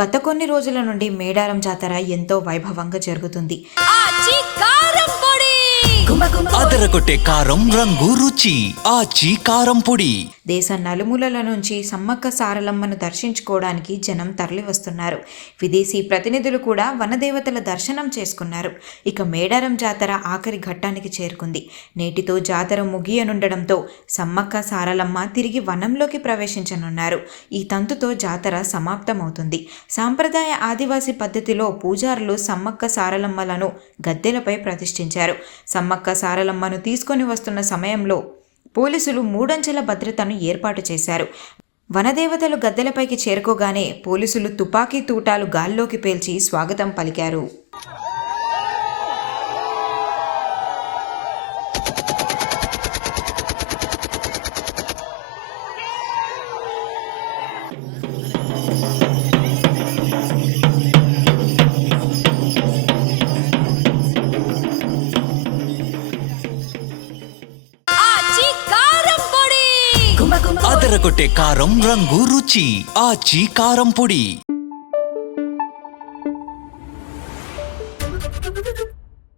గత కొన్ని రోజుల నుండి మేడారం జాతర ఎంతో వైభవంగా జరుగుతుంది. అదరగొట్టే కారం రంగు రుచి ఆచి కారం పొడి. దేశ నలుమూలల నుంచి సమ్మక్క సారలమ్మను దర్శించుకోవడానికి జనం తరలి వస్తున్నారు. విదేశీ ప్రతినిధులు కూడా వనదేవతల దర్శనం చేసుకున్నారు. ఇక మేడారం జాతర ఆఖరి ఘట్టానికి చేరుకుంది. నేటితో జాతర ముగియనుండడంతో సమ్మక్క సారలమ్మ తిరిగి వనంలోకి ప్రవేశించనున్నారు. ఈ తంతుతో జాతర సమాప్తమవుతుంది. సాంప్రదాయ ఆదివాసీ పద్ధతిలో పూజారులు సమ్మక్క సారలమ్మలను గద్దెలపై ప్రతిష్ఠించారు. సమ్మక్క సారలమ్మను తీసుకొని వస్తున్న సమయంలో పోలీసులు 3 అంచెల భద్రతను ఏర్పాటు చేశారు. వనదేవతలు గద్దెలపైకి చేరుకోగానే పోలీసులు తుపాకీ తూటాలు గాల్లోకి పేల్చి స్వాగతం పలికారు. అదరగొట్టే కారం రంగు రుచి ఆచి కారం పొడి.